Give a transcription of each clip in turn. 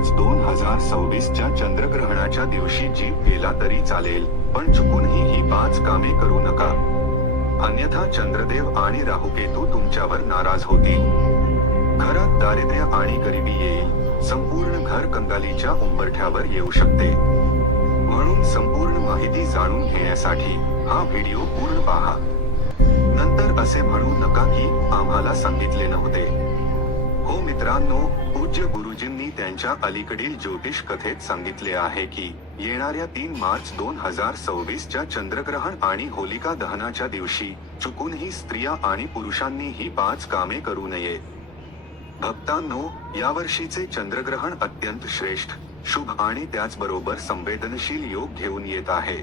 मार्च 2026 च्या चंद्रग्रहणाच्या दिवशी जीव गेला तरी चालेल, पण चुकूनही ही 5 कामे करू नका. अन्यथा चंद्रदेव आणि राहुकेतू तुमच्यावर नाराज होतील. घरात दारिद्र्य आणि गरिबी येईल, संपूर्ण घर कंगालीच्या उंबरठ्यावर येऊ शकते. म्हणून संपूर्ण माहिती जाणून घेण्यासाठी हा व्हिडिओ पूर्ण पहा. नंतर असे म्हणू नका की आम्हाला सांगितले नव्हते. हो मित्रांनो, पूज्य गुरुजींनी त्यांच्या अलीकडील ज्योतिष कथेत सांगितले आहे की येणाऱ्या 3 मार्च 2026 च्या चंद्रग्रहण आणि होलिका दहनाच्या दिवशी चुकूनही स्त्रिया आणि पुरुषांनी ही 5 कामे करू नये. भक्तांनो, यावर्षीचे चंद्रग्रहण अत्यंत श्रेष्ठ, शुभ आणि त्याचबरोबर संवेदनशील योग घेऊन येत आहे.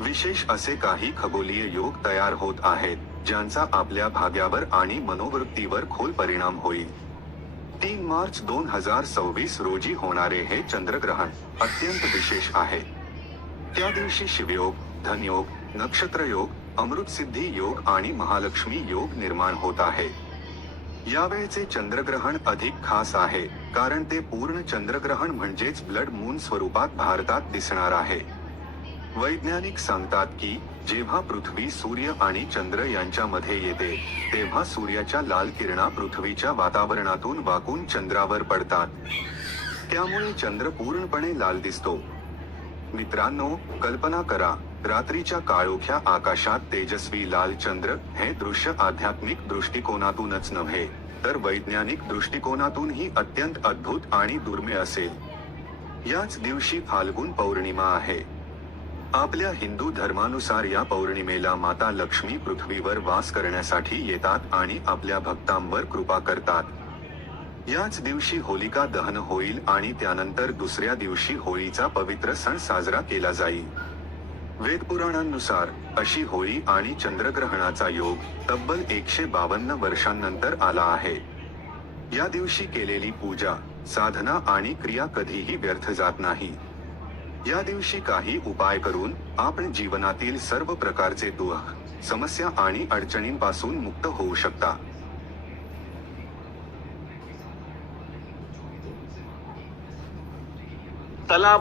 विशेष असे काही खगोलीय योग तयार होत आहेत, ज्यांचा आपल्या भाग्यावर आणि मनोवृत्तीवर खोल परिणाम होईल. 3 मार्च 2026 रोजी होणारे हे चंद्रग्रहण अत्यंत विशेष आहे. त्या दिवशी शिवयोग, धनयोग, नक्षत्रयोग, अमृतसिद्धी योग आणि महालक्ष्मी योग निर्माण होत आहे. यावेळचे चंद्रग्रहण अधिक खास आहे, कारण ते पूर्ण चंद्रग्रहण म्हणजेच ब्लड मून स्वरूपात भारतात दिसणार आहे. वैज्ञानिक सांगतात की जेव्हा पृथ्वी सूर्य आणि चंद्र यांच्यामध्ये येते, तेव्हा सूर्याच्या लाल किरणा पृथ्वीच्या वातावरणातून वाकून चंद्रावर पडतात. त्यामुळे चंद्र पूर्णपणे लाल दिसतो. मित्रांनो, कल्पना करा, रात्रीच्या काळोख्या आकाशात तेजस्वी लाल चंद्र. हे दृश्य आध्यात्मिक दृष्टिकोनातूनच नव्हे, तर वैज्ञानिक दृष्टिकोनातूनही अत्यंत अद्भुत आणि दुर्मिळ असेल. याच दिवशी फाल्गुन पौर्णिमा आहे. आपल्या हिंदू धर्मानुसार या पौर्णिमेला माता लक्ष्मी पृथ्वीवर वास करण्यासाठी येतात आणि आपल्या भक्तांवर कृपा करतात. याच दिवशी होलिका दहन होईल आणि त्यानंतर दुसऱ्या दिवशी होळीचा पवित्र सण साजरा केला जाईल. वेदपुराणांनुसार अशी होळी आणि चंद्रग्रहणाचा योग तब्बल 152 वर्षांनंतर आला आहे. या दिवशी केलेली पूजा, साधना आणि क्रिया कधीही व्यर्थ जात नाही. या दिवशी काही उपाय करून आपण जीवनातील सर्व प्रकारचे दुःख, समस्या आणि अडचणींपासून मुक्त होऊ शकता. चला